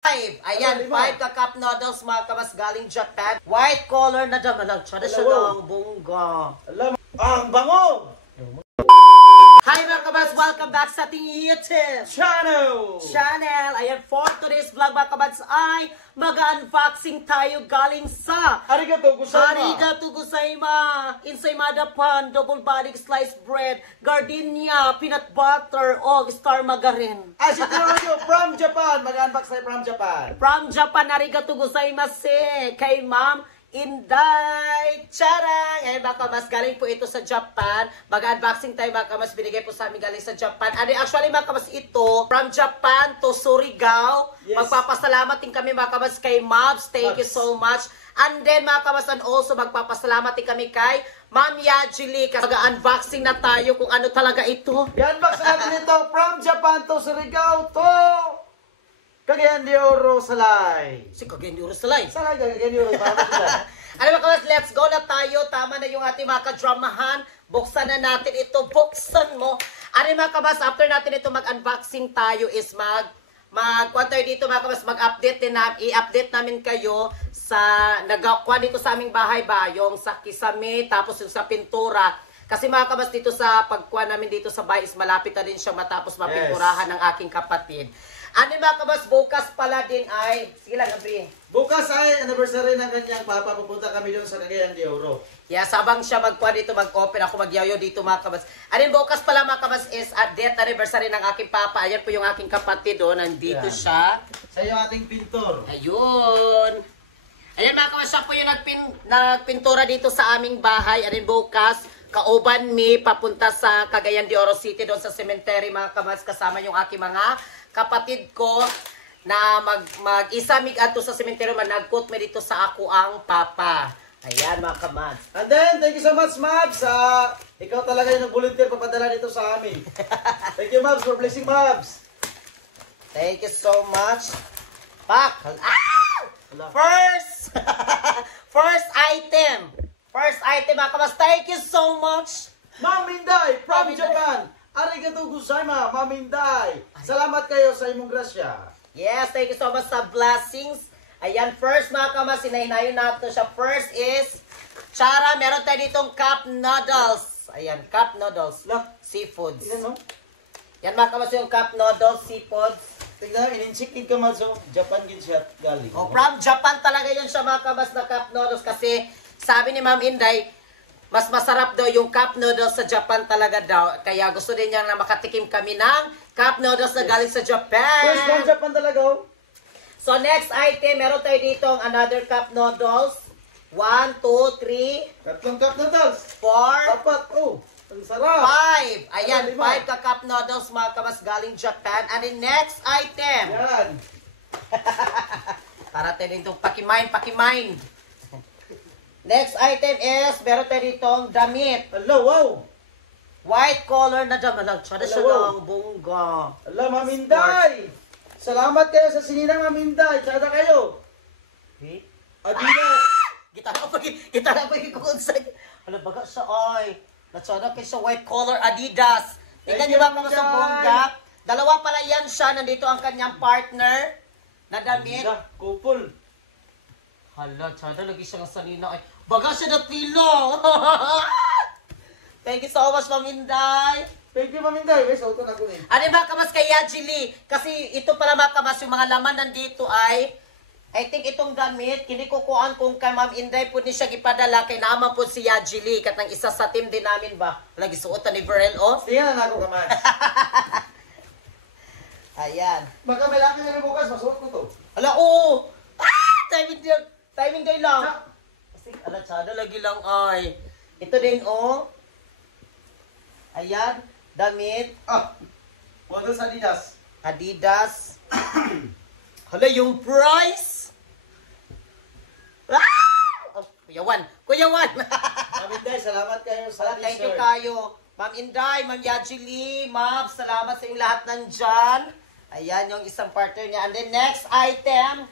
Ayan, 5 ka-cup noodles mga kamas galing Japan. White color na dyan. Traditional bongga. Alam, ang bango! Hi mga kabats! Welcome back sa ating YouTube Channel! Ayan, for today's vlog mga kabats ay mag-unboxing tayo galing sa Arigato gozaimasu! Arigato gozaimasu! Ensaymada pan, double body sliced bread, gardenia, peanut butter, o star margarine. As you know, from Japan! Mag-unbox tayo from Japan! From Japan, arigato gozaimasu! Kay Ma'am Inday! Charang! Ay mga kamas, galing po ito sa Japan. Mag-unboxing tayo mga kamas, binigay po sa amin galing sa Japan. Actually mga kamas, ito from Japan to Surigao. Yes. Magpapasalamat din kami mga kamas kay Mabs. Thank you so much. And then mga kamas, and also magpapasalamat din kami kay Ma'am Yajili. Kasi mag-unboxing na tayo kung ano talaga ito. I-unbox natin ito from Japan to Surigao to Cagayan de Oro Salay. Si Cagayan de Oro Salay. Salay, Cagayan de Oro. Ano mga kamas, let's go na tayo. Tama na yung ating mga kadramahan. Buksan na natin ito. Buksan mo. Ano mga kamas, after natin ito mag-unboxing tayo is mag-quarter dito mga kamas, mag-update din namin, i-update namin kayo sa nagkuha dito sa aming bahay ba, yung sa kisame, tapos yung sa pintura. Kasi mga kamas, dito sa pagkuha namin dito sa bahay is malapit na din siya matapos mapinturahan ng aking kapatid. Ano mga kabas, bukas pala din ay, sige lang, Abri. Bukas ay anniversary ng kanyang papa. Pupunta kami doon sa Cagayan de Oro. Yeah, sabang siya magkuha dito, mag-open, ako magyayo dito mga kabas. Ano bukas pala mga kabas is death anniversary ng aking papa. Ayan po yung aking kapatid doon, nandito siya. Sa iyo ating pintor. Ayun. Ayan mga kabas, siya po yung nagpintura dito sa aming bahay. Ayan bukas, kauban mi, papunta sa Cagayan de Oro City doon sa cemetery mga kabas, kasama yung aking mga kapatid ko na mag-isa mig-ato sa sementeryo man nagkot me dito sa ako ang papa. Ayan mga kamads. And then, thank you so much, Mabs. Ikaw talaga yung nag-volunteer papadala dito sa amin. Thank you, Mabs, for blessing, Mabs. Thank you so much. Pak! First! First item mga kamads. Thank you so much. Ma'am Inday from Japan. Arigato gozaimasu, Ma'am Inday. Salamat kayo sa imong grasya. Yes, thank you so much sa blessings. Ayan, first mga kamas, sinahinayon natin siya. First is, Chara, meron tayo ditong cup noodles. Ayan, cup noodles. Seafoods. Tingnan mo. Yan mga kamas yung cup noodles, seafoods. Tingnan, in-inchikid ka man so, Japan din siya galing. Oh, from Japan talaga yun siya mga kamas na cup noodles kasi sabi ni Ma'am Inday, mas masarap daw yung cup noodles sa Japan talaga daw. Kaya gusto din niya na makatikim kami ng cup noodles na galing sa Japan. First from Japan talaga, oh. So next item, meron tayo dito another cup noodles. 1, 2, 3, Tatlong cup noodles. 4, Apat, oh. Ang sarap. 5. Ayan, 5 ka cup noodles mga kamas galing Japan. And the next item. Yan. Para tayo dito, pakimain. Next item is, meron tayo ditong damit. Hello, wow. White color na damit. Traditional bongga. Hello, Ma'am Inday. Salamat kayo sa sininang, Ma'am Inday. Tsada kayo. Wait. Adidas. Kita na pagi kung sa... Ano baga siya, ay. Natsada kayo sa white collar Adidas. Tingnan niyo ba mga sa bongga? Dalawa pala yan siya. Nandito ang kanyang partner na damit. Kupol. Hala, tsada lagi siya ng sanina. Ay, baga siya na pilo. Thank you so much, Ma'am Inday. Thank you, Ma'am Inday. Wait, sauto na ko rin. Ano ba kamas kay Yajili? Kasi ito pala mga kamas, yung mga laman nandito ay, I think itong damit, kinikukuan kung kay Ma'am Inday po ni siya ipadala, kay naman po si Yajili, katang isa sa team din namin ba? Lagi suotan ni Verel, oh. Tingnan na ako kaman. Ayan. Baka may laki na rin bukas, masuot ko to. Ala, oo. Timing day lang. Kasi, ala, tsada lagi lang ay. Ito din, oh. Ayan, damit. Model sa Adidas. Adidas. Hala, yung price. Oh, Kuya Juan. Ma'am Inday, salamat kayo sa Thank you t-shirt. kayo. Ma'am Inday, Ma'am Yajili, Ma'am, salamat sa inyong lahat nandyan. Ayan yung isang partner niya. And then next item.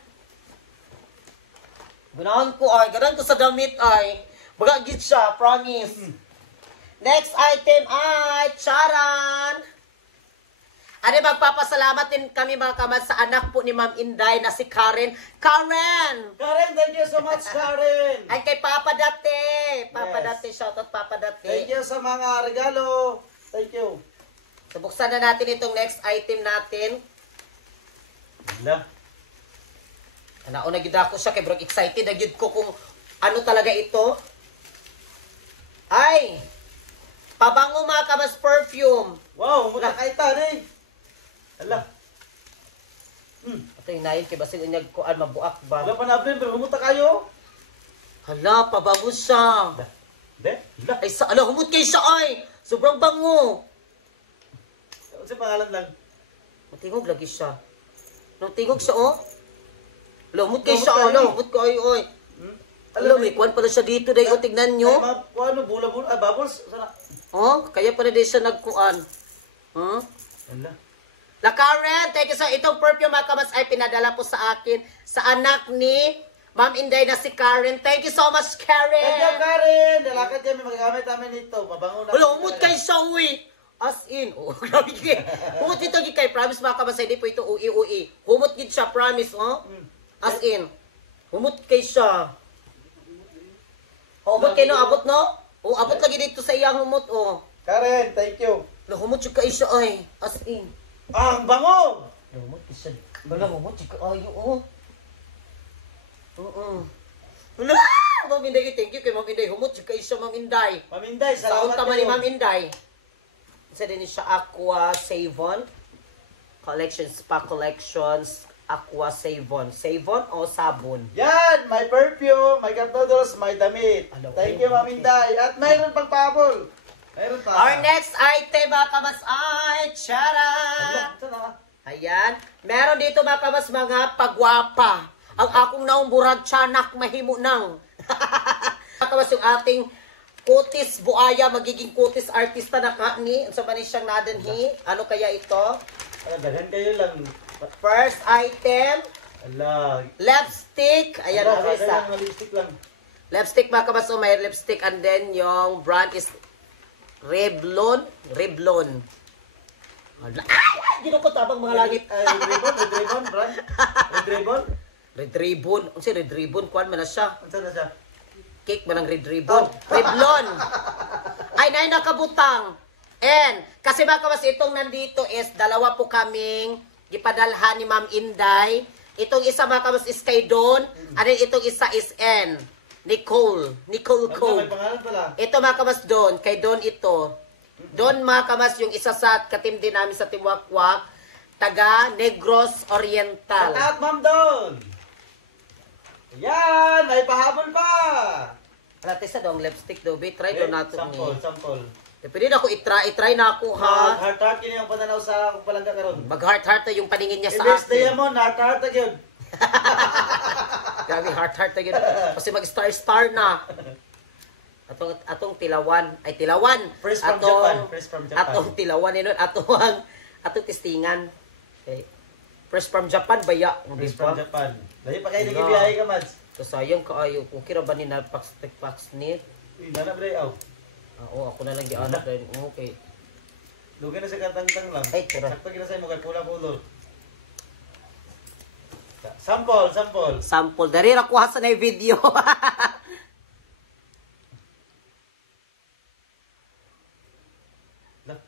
Ganahan ko sa damit ay. Bagagit siya, promise. Next item ay, charan. Ano, magpapasalamat din kami mga kamas sa anak po ni Ma'am Inday na si Karen. Karen! Karen, thank you so much, Karen. Ay kay Papa Dati. Papa Yes. Dati, shoutout Papa Dati. Thank you sa mga regalo. Thank you. So, buksan na natin itong next item natin. Hala. Nauna gid ako siya kay bro excited na gyud ko kung ano talaga ito. Ay! Pabango mga kamas perfume. Wow, makakaitan eh. Hala. Ito yung nain kay basig unyag kuan mabuak ba. Wala pa na abin, pero humuta kayo. Hala, pabango siya. De? Hala. Ay sa ala humot kay siya ay. Sobrang bango. Ano sa pangalan lang? Matingog lagi siya. No tingog siya oh. Ala humot kay Humot siya kayo. ala humot kay oy. Ala may kuan pala siya dito dai o tignan nyo. Ano, bula-bula, bubbles. Sana. Oh, kaya pala di siya nagkuan. Huh? Hala. La Karen, thank you sa itong perfume mga kamas ay pinadala po sa akin sa anak ni Ma'am Inday na si Karen. Thank you so much, Karen. Thank you, Karen. Dalakad kami magagamit namin ito. Mabango na. Wala, umot kay siya, uwi. As in. Oh, grabe kay. Humot dito kay promise mga kamas, hindi po ito ui-ui. Humot gid siya, promise, oh. As in. Humot kay siya. Humot kay no, abot no? Oh, abot lagi dito sa iyang humot, oh. Karen, thank you. Wala, humot siya kay siya, ay. As in. Ah, ang bango! Humot kay siya. Wala, humot siya kay ayo, oh. Wala! Ma'am Inday, thank you kay Ma'am Inday. Humot siya kay siya, Ma'am Inday. Maminday, Sa salamat unta man ni Ma'am Inday. Isa din siya Aqua Savon. Collection, Spa Collections. Aqua Savon. Savon o sabon? Yan, may perfume, may candles, may damit. Hello, Thank you, Ma'am Inday. At mayroon pang pabol. Mayroon pa. Our next item, mga kamas, ay, tara! Ito na. Ayan. Meron dito, mga kamas, mga pagwapa. Ang akong naumburag tiyanak, mahimo nang. Mga kamas, yung ating kutis buaya, magiging kutis artista na ka ni. Ang sa manis siyang nadanhi. Ano kaya ito? Dagan kayo lang. First item, Ala. lipstick. Ayan ang isa. Lipstick lang. Lipstick mga kabaso, may lipstick and then yung brand is Revlon. Revlon. Ay! Gino ko tabang mga langit. Red ribbon, brand. Red ribbon. Red Ribbon. Ang si Red Ribbon, kuhan man na siya. Ano na siya? Cake man ang Red Ribbon. Revlon. Ay, nay nakabutang. And, kasi mga kabas, itong nandito is, dalawa po kaming gipadalhan ni Ma'am Inday. Itong isa mga kabas is kay Don. And then itong isa is N. Nicole. Nicole May Cole. pangalan pala. Ito mga kabas Don. Kay Don ito. Don mga kabas yung isa sa katim din namin sa Tiwakwak. Taga Negros Oriental. Shout out, Ma'am Don. Yan, may pahabol pa. Alate sa dong lipstick do. Try do nato ni. Sample. Pwede na ako i-try na ako ha. Heart-heart yun yung pananaw sa palangga karon. Mag-heart-heart na yung paningin niya sa Ibig akin. diamond, heart-heart na yun. Grabe, heart-heart na yun. Kasi mag-star-star na. Atong tilawan. Ay, tilawan. Fresh from Japan. Fresh from Japan. Atong tilawan yun. Atong tistingan. Okay. Fresh from Japan, baya. Fresh from Japan. Dahil pa kayo Wala. nagibiyahe ka, Mads. Kasayang kaayo. Okay ra ba ni na pax ni? Uy, nanap rin, aw. Oo, ako na lang gianak dahil okay. Lugay na sa katang-tang lang. Ay, tira. Sakto kinasay mo kay pula-pulo. Sample. Sample. Dari ra kuha sa na video. Lah.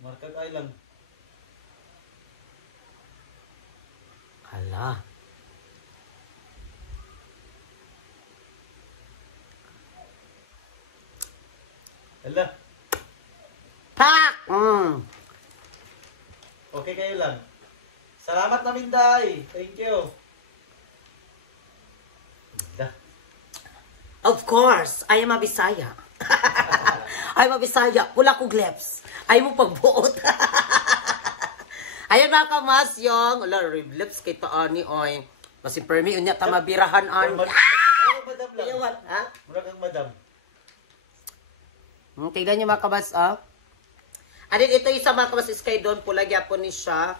Markag ay lang. Hala. Hala. Tak! Okay kayo lang. Salamat na Minday. Thank you. Dah. Of course, I am a Bisaya. I am a Bisaya. Wala kong lips. Ay mo pagbuot. Ayan mga kamas yung, wala, lips kay taani, oy. Kasi permi, unya tamabirahan an. Madam lang. Ayawan, ha? Mura kang madam. Tignan niyo mga kabas, ah. Adin, ito isa mga kabas is kay Don. Pulagya po ni siya.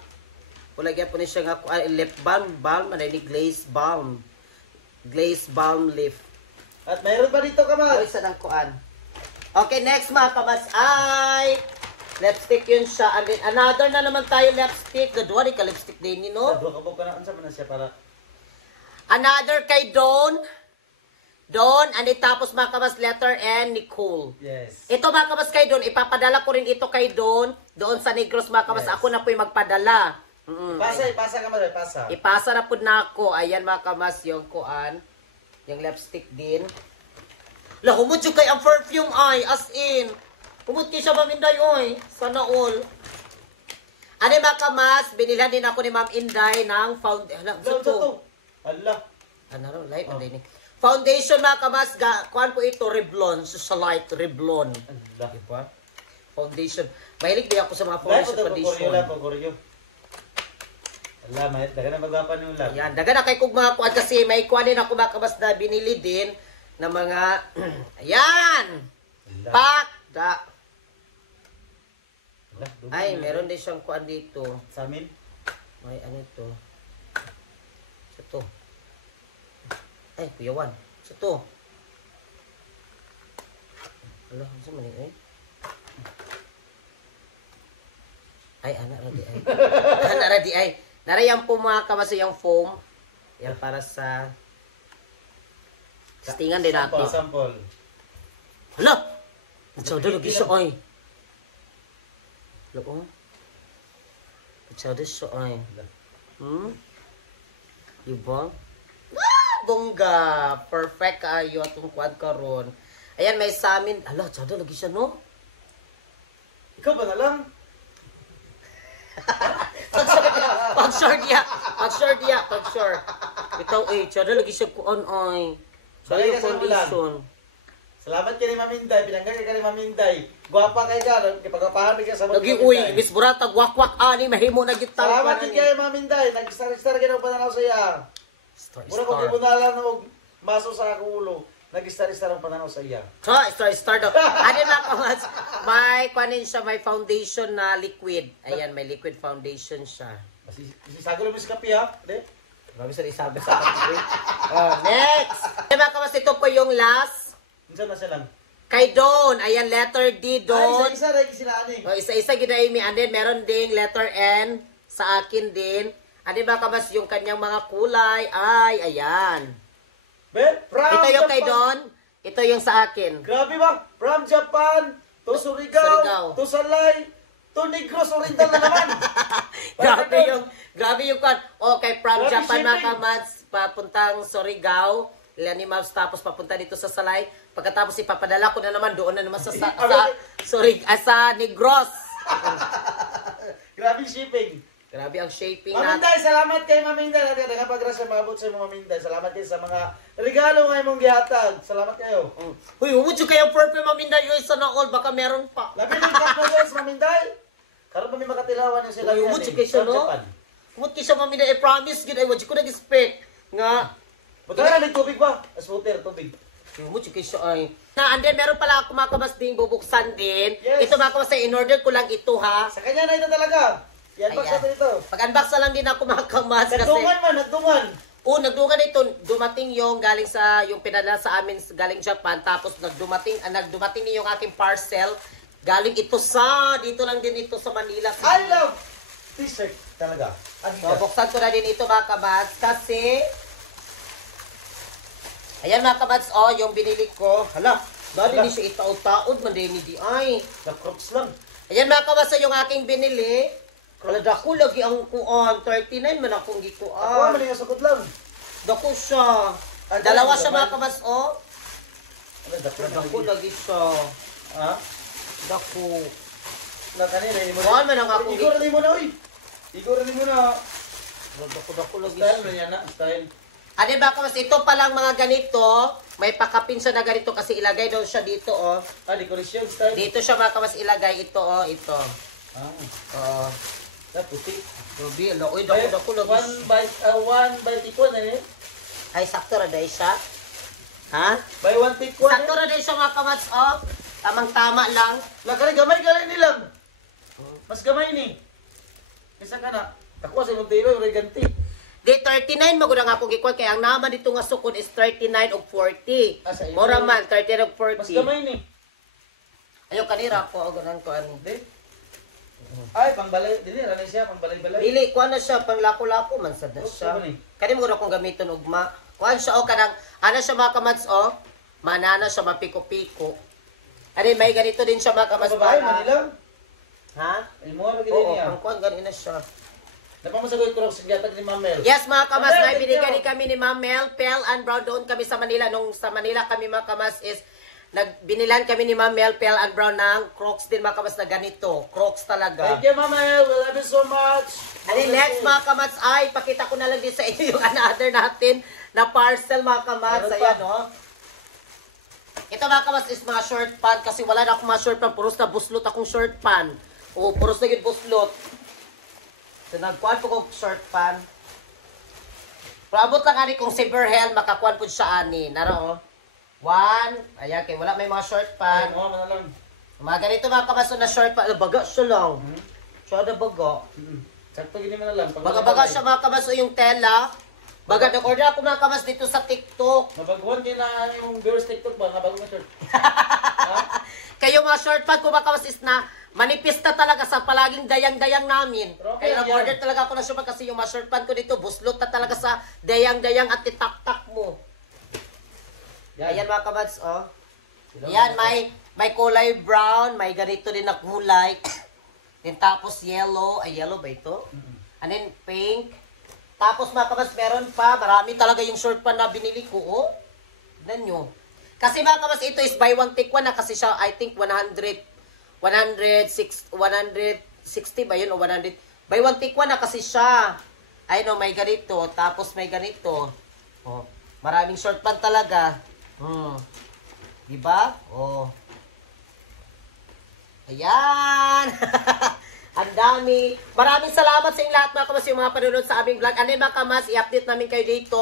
Pulagya po ni siya nga, lip balm, ano ni glaze balm. Glaze balm lip. At mayroon pa dito ka, Ano Mads. isa ng kuan. Okay, next mga kabas ay Lipstick yun siya. And then, another na naman tayo lipstick. Gadwa, di ka lipstick din yun, no? Dua ka ba na unsa man na siya para Another kay Dawn. Dawn, and then tapos mga kabas letter N, Nicole. yes. Ito mga kabas kay Dawn, ipapadala ko rin ito kay Dawn. Doon sa Negros mga kabas, Yes. ako na po yung magpadala. Ipasa ka man, ipasa. Ipasa na po na ako. Ayan mga kabas, yung kuan. Yung lipstick din. La, humot yung kay ang perfume ay, as in. Humot kayo siya maminday, oy. Sana all. Ano mga kamas, binilhan din ako ni Ma'am Inday ng foundation. Allah. Ano ro, light ang dinig. Foundation mga kamas, kuan po ito, Revlon. Socialite, Revlon. Allah. Diba? Foundation. Mahilig din ako sa mga Dahil foundation. po ito, lang po, Koryo. Allah, mahit. Daga na magwapan yung lang. Ayan, daga na kay kung mga kuan kasi may kuan din ako mga kamas na binili din ng mga, ayan! Allah. Pakda! Allah, dumi Ay, na. meron din siyang kuan dito. Sa amin? May ano ito. Ito. Ay, kuyawan. Ito. Allah, ano sa mali eh? Ay, anak radi ay. Anak radi ay. Narayang po mga kamasa yung foam. Yan para sa testingan din natin. Sample. Hala! Masyado lagi siya ay. Hala oh. Masyado siya ay. Diba? Ah, bongga! Perfect kayo atong quad karon. Ayan, may sa amin. Hala, masyado lagi siya no? Ikaw ba na lang? Pag-sure diya. Pag-sure diya. Pag-sure. Ikaw eh, masyado lagi siya kuon ay. Sa Bagay iyo ka sa condition. Salamat ka ni Maminday. Pinanggan ka ni Maminday. Guwapa kay ka. Kipagpapahan ka sa Lagi uy, Miss Burata, wakwak ani, mahimo na gitang. Salamat din kay Maminday. Nag-star-star ka na pananaw sa iya. Mura ko kibunalan og maso sa akong ulo. Nag-star-star ang pananaw sa iya. Ha, star daw. Ano na kamas? May kuanin siya, may foundation na liquid. Ayan, may liquid foundation siya. Sisagol mo sa kape ha? Di? Grabe sa isabi sa kape. Next! Ano na kamas, ito po yung last. Minsan na siya lang. Kay Dawn. Ayan, letter D, Ay, Dawn. isa-isa rin sila aning. O, isa-isa ginaimi. And then, meron ding letter N sa akin din. Ano ba kamas, yung kanyang mga kulay. Ay, ayan. Ito yung kay Dawn. Ito yung sa akin. Grabe ba? From Japan to Surigao. Surigao, to Salay, to Negros Oriental na naman. grabe yung kan. Okay, from Grabe Japan mga shipping. kamads, papuntang Surigao, Lanimals, tapos papunta dito sa Salay. Pagkatapos ipapadala ko na naman doon na naman sa Negros. Grabe shipping. Grabe ang shaping natin. Maminday, salamat kay Maminday. Nagapag-grasya maabot sa mga Maminday. Salamat kayo sa mga regalo nga mong gihatag. Salamat kayo. Uy, humud yung kayong perfume maminday yun sa na-all. Baka meron pa. Labi ng Japanese, Maminday. Karoon pa may makatilawan yung sila. Uy, humud yung kayo, no? Japan. Humud kayo sa maminday. I promise yun. Ay, wad ko nag-expect. Nga. Buta na ng tubig ba? Aswater, tubig. Humud yung kayo ay. And then, meron pala ako mga kabas ding bubuksan din. Yes. Ito mga kabas, in-order ko lang ito ha. Sa kanya na ito talaga. Yan, box Ayan. natin ito. Pag-unbox na lang din ako mga kamas kasi... Nagdungan man, nagdungan. Nagdungan ito, dumating yung galing sa, yung pinadala sa amin galing Japan, tapos nagdumating din yung ating parcel, galing ito sa, dito lang din ito sa Manila. I love t-shirt talaga. So, buksan ko na din ito mga kabats, kasi, ayan mga kabats, yung binili ko, hala, dali ni siya itaod-taod, man din di ay. Na-crocs lang. Ayan mga kabats, yung aking binili, wala dako lagi ang kuan, 39 man akong Ako gikuan. naman yung sagot lang. Dako siya. Dalawa siya mga kabats, Ano, Dako lagi siya. Ha? Dako. Na kanina, hindi mo Kuhan man ang akong Igor rin mo na, uy. Igor rin mo na. Dako lagi Style siya. na yan, style. Ano ba kabats, ito palang mga ganito, may pakapin siya na ganito kasi ilagay daw siya dito, Decoration style. Dito siya mga kabats ilagay ito, ito. Ah, puti. Ruby, oy, dako lagi siya. One by tikwan, eh. Ay, sakto ra dahil siya. Ha? By one tikwan, Sakto ra dahil siya mga kabats, Tamang-tama lang. Lakari, gamay nilang. Mas gamay ni. Isa ka na. Ako sa imong tilo, yung ganti. Di 39 magud ang akong gikuan kay ang naman dito nga sukod is 39 o 40. Sa iyo. Mura man 39 o Mas 40. gamay ni. Ayo kanira ko og ganan ko ano. Hindi. Ay, pangbalay. Dili, ranay siya, pangbalay-balay. Dili, kuha na siya, pang lako-lako man sad na siya. Kani mo na kung gamiton ugma. Kuha siya, kanang, ano siya mga kamads, manana siya, mapiko-piko. Ano, may ganito din siya mga kamads. Babae, Manila. Ha? Ay mo, ano Oo, niya? pang kuha, ganito na siya. Napamasagoy ko lang sa gatag ni Mamel. Yes, mga kamas, Mamel, may binigay dito. din kami ni Ma'am Mel, Pel and Brown. Doon kami sa Manila. Nung sa Manila kami mga kamas is, binilan kami ni Ma'am Mel, Pel and Brown ng Crocs din mga kamas na ganito. Crocs talaga. Thank you, Mamel. We love you so much. And then next mga kamats ay, pakita ko na lang din sa inyo yung another natin na parcel mga kamats. Ayan Ito mga kamats is mga short pant kasi wala na akong mga short pant. Puros na buslot akong short pant. O, puros na yun buslot. So nagkuhan po kong short pant. Prabot lang ani kung si Berhel, makakuhan po siya ani. Naro One. Ayan, kaya wala may mga short pant. Ay, mo, lang. Mga ganito mga kamats na short pant. Baga siya lang. Siya na baga. Sakto gini mo na lang. Baga-baga siya mga kamas o yung tela. Baga, nag-order ako mga kamas dito sa TikTok. Nabaguhan din na yung viewers TikTok ba? Nabago mo shirt. Kayo mga short pant ko mga kamas is na manipis na talaga sa palaging dayang-dayang namin. Okay, Kaya nag-order talaga ako ng short pant kasi yung mga short pant ko dito, buslot na talaga sa dayang-dayang at itak-tak mo. Ayan mga kamas, Ayan, may kulay brown, may ganito din na kulay. Then tapos yellow, ay yellow ba ito? And then pink. Tapos mga kabas, meron pa, marami talaga yung short pant na binili ko, Tignan nyo. Kasi mga kabas, ito is buy one take one na kasi siya, I think 160 ba yun o 100. Buy one take one na kasi siya. Ay no, may ganito, tapos may ganito. Maraming short pant talaga. Diba? Ayan! Ang dami. Maraming salamat sa inyo lahat mga kamas yung mga panunod sa aming vlog. Ano mga kamas, i-update namin kayo dito.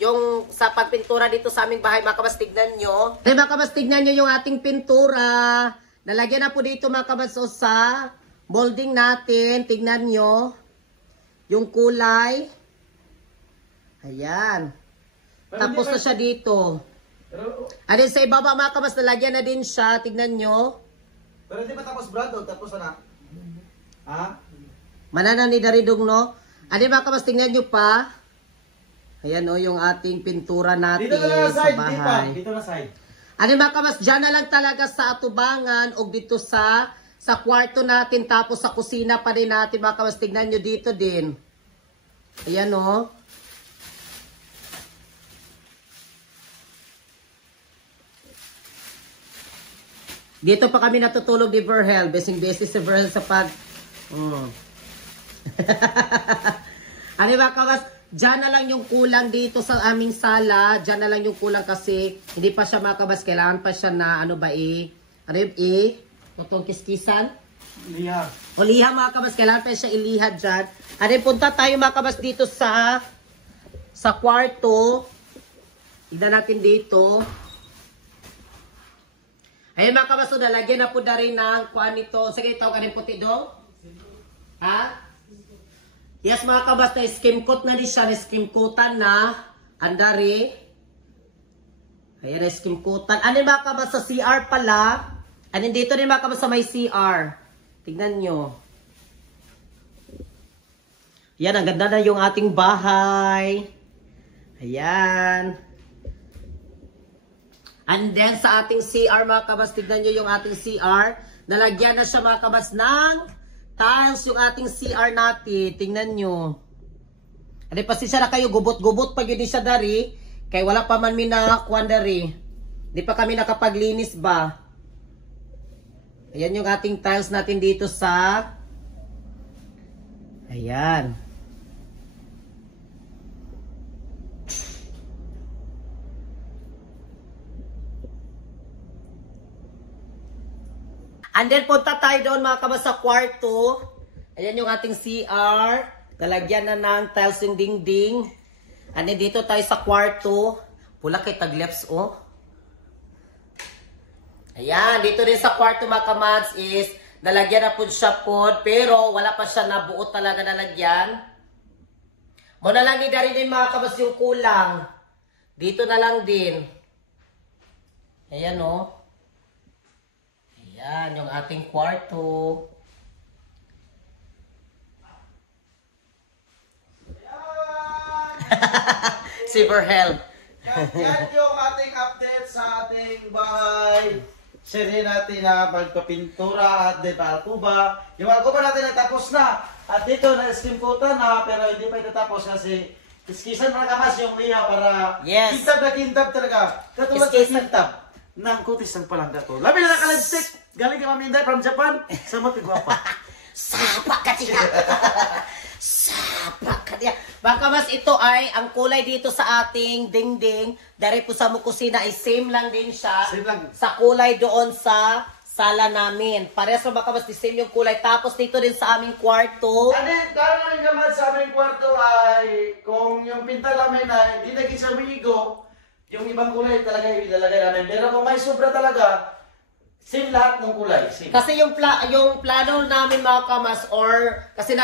Yung sa pagpintura dito sa aming bahay, mga kamas, tignan nyo. Ay mga kamas, tignan nyo yung ating pintura. Nalagyan na po dito mga kamas sa molding natin. Tignan nyo. Yung kulay. Ayan. Tapos na siya dito. And then sa ibaba mga kamas, nalagyan na din siya. Tignan nyo. Pero hindi pa tapos Brad, tapos na. Ha? Manana ni Daridong, no? Ano mga kamas, tingnan nyo pa. Ayan, yung ating pintura natin Dito na sa side, bahay. dito na side. Ano mga kamas, dyan na lang talaga sa atubangan o dito sa kwarto natin. Tapos sa kusina pa rin natin, mga kamas, tingnan nyo dito din. Ayan, Dito pa kami natutulog ni Verhel. Besing-besi si Verhel sa pag... Ano ba kawas? Diyan na lang yung kulang dito sa aming sala. Diyan na lang yung kulang kasi hindi pa siya makabas. Kailangan pa siya na Totong kiskisan? Liha. O liha mga kabas. Kailangan pa siya iliha dyan. Ano punta tayo mga kabas dito sa kwarto. Tignan natin dito. Ayun mga kabaso, nalagyan na po na rin ng kuhaan nito. Sige, itaw ka rin puti do? Ha? Yes mga kabas, na skim coat na din siya. Na skim coatan na. Andari. Ayan, na skim coatan. Ano mga kabas, sa CR pala. Ano dito rin mga kabas sa may CR. Tignan nyo. Ayan, ang ganda na yung ating bahay. Ayan. And then sa ating CR mga kabas, tignan nyo yung ating CR. Nalagyan na siya mga kabas ng tiles yung ating CR natin. Tingnan nyo. Ano pasensya na kayo, gubot-gubot pag yun siya dari. Kaya wala pa man minakuan dari. Di pa kami nakapaglinis ba. Ayan yung ating tiles natin dito sa... Ayan. And then punta tayo doon mga kabas sa kwarto. Ayan yung ating CR. Nalagyan na ng tiles yung dingding. And then dito tayo sa kwarto. Pula kay tagleps Ayan, dito din sa kwarto mga kamads is nalagyan na po siya po. Pero wala pa siya nabuo talaga nalagyan. Muna lang din din mga kabas yung kulang. Dito na lang din. Ayan Ayan, yung ating kwarto. Si Verhel. Yan yung ating update sa ating bahay. Share natin na pagpapintura at din alkuba. Yung alkuba natin ay tapos na. At dito na-skim coatan na pero hindi pa itatapos kasi iskisan mga kamas yung liha para Yes. kintab na kintab talaga. Katulad sa kintab ng kutis ng palangga ko. Labi na naka-lipstick. Galing ka Maminday from Japan. Sa matigwapa. Sapa ka siya. Sapa ka siya. Baka mas ito ay ang kulay dito sa ating dingding. Dari po sa kusina ay same lang din siya. Same lang. Sa kulay doon sa sala namin. Parehas na baka mas the same yung kulay. Tapos dito din sa aming kwarto. And then, kaya namin naman sa aming kwarto ay kung yung pinta namin ay hindi naging sa migo, yung ibang kulay talaga yung ilalagay namin. Pero kung may sobra talaga, same lahat ng kulay. Same. Kasi yung plano namin mga kamas or kasi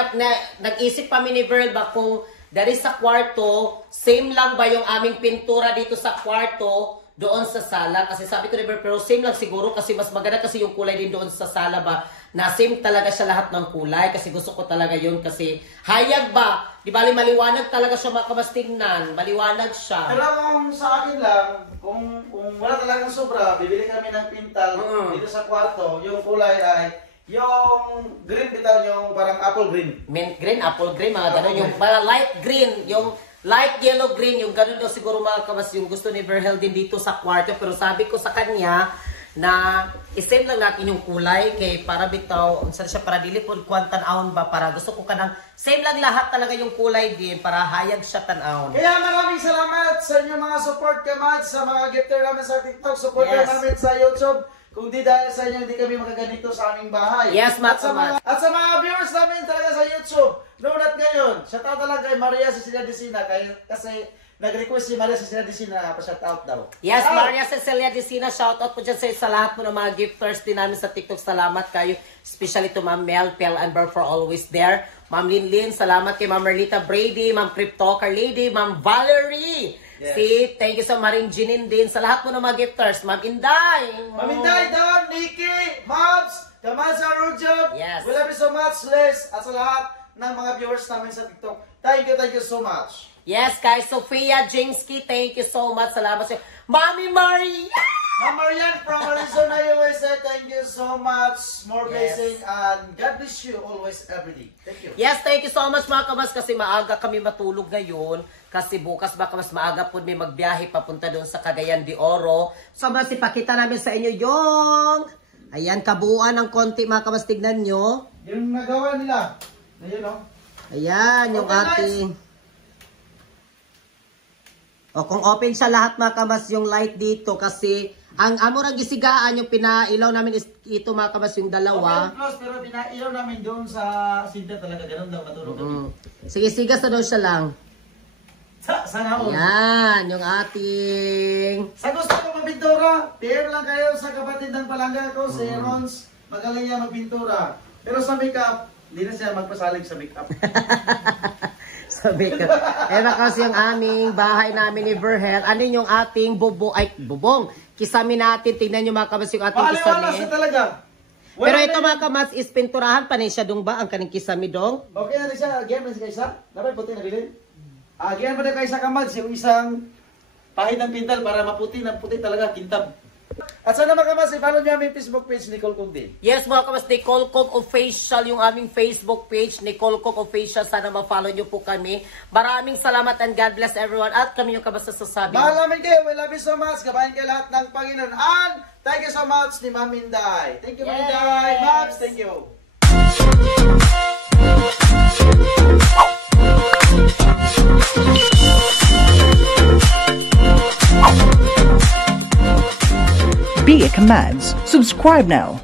nag-isip kami ni Verl ba kung dari sa kwarto, same lang ba yung aming pintura dito sa kwarto doon sa sala. Kasi sabi ko ni Verl, pero same lang siguro kasi mas maganda kasi yung kulay din doon sa sala ba na same talaga siya lahat ng kulay kasi gusto ko talaga yun kasi hayag ba? Di bali maliwanag talaga siya mga kamas tingnan. Maliwanag siya. Pero kung sa akin lang, kung wala talagang sobra, bibili kami ng pintal dito sa kwarto, yung kulay ay yung green bitaw, yung parang apple green. Mint green, apple green, mga ganun. Yung light green, yung light yellow green, yung ganun daw siguro mga kamas yung gusto ni Verhel din dito sa kwarto. Pero sabi ko sa kanya na isame lang natin yung kulay kay para bitaw, saan siya para dili po kwantan-aon ba para gusto ko kanang same lang lahat talaga yung kulay din para hayag siya tan-aon. Kaya maraming salamat sa inyong mga support kamads, sa mga gifter namin sa TikTok, supporter Yes. namin sa YouTube. Kung di dahil sa inyo, hindi kami magaganito sa aming bahay. Yes, at sa Matt. at sa mga viewers namin talaga sa YouTube, noon at ngayon, shout out talaga kay Maria Cecilia Decina kasi nag-request si Maria Cecilia Decina na pa-shout out daw. Yes, Shout out! Maria Cecilia Decina, shoutout po dyan sa lahat po ng mga gifters din namin sa TikTok. Salamat kayo, especially to Ma'am Mel, Pel, and Ber for always there. Ma'am Linlin, salamat kay Ma'am Merlita Brady, Ma'am Cryptoker Lady, Ma'am Valerie. Yes. Thank you sa Maring Jinin din, sa lahat po ng mga gifters. Ma'am Inday. Ma'am Inday, Don, Nikki, Mabs, Kamaza, Rujab. Yes. We love you so much, Les, at sa lahat ng mga viewers namin sa TikTok. Thank you so much. Yes, guys, Sofia Jingsky, thank you so much. Salamat sa Mami Maria. Ma'am Marian from Arizona, USA, thank you so much. More Yes. blessing and God bless you always, every day. Thank you. Yes, thank you so much mga kamas kasi maaga kami matulog ngayon kasi bukas baka mas maaga po may magbiyahe papunta doon sa Cagayan de Oro. So mas ipakita namin sa inyo yung ayan, kabuuan ng konti mga kamas, tignan nyo. Yung nagawa nila. Ayun, no? Ayan, yung Open ating o kung open siya lahat mga kamas yung light dito kasi ang amorang gisigaan yung pinailaw namin is ito mga kamas yung dalawa. Open close, pero pinailaw namin doon sa sinta talaga. Ganun daw matulog kami. Sige, sigas na daw siya lang. Sana all. Yan, yung ating Sa gusto ko magpintura, PM lang kayo sa kapatid ng palangga ko, si Rons. Magaling niya magpintura. Pero sa makeup, hindi na siya magpasalig sa makeup. sabi ko. Kasi yung aming bahay namin ni Verhel. Ano yung ating bubong. Kisame natin. Tingnan nyo mga kamas yung ating Paliwala kisame. siya talaga. Pero ito mga kamas is pinturahan pa rin siya dong ba? Ang kaning kisame dong? Okay na rin siya. Again, sa isa. Dapat puti na bilin. Again pa na kayo sa kamads. Yung isang pahit ng pintal para maputi na puti talaga. Kintab. At sana mga kamas, i-follow niyo aming Facebook page, Nicole Cogdin. Yes mga kamas, Nicole Cog Official yung aming Facebook page. Nicole Cog Official. Sana ma-follow nyo po kami. Maraming salamat and God bless everyone. At kami yung kamas sasasabi. Mahal namin kayo. We love you so much. Gabahin kayo lahat ng Panginoon. And thank you so much ni Ma'am Inday. Thank you, Ma'am Yes. Inday. Ma'ams, thank you. Be a Commands. Subscribe now.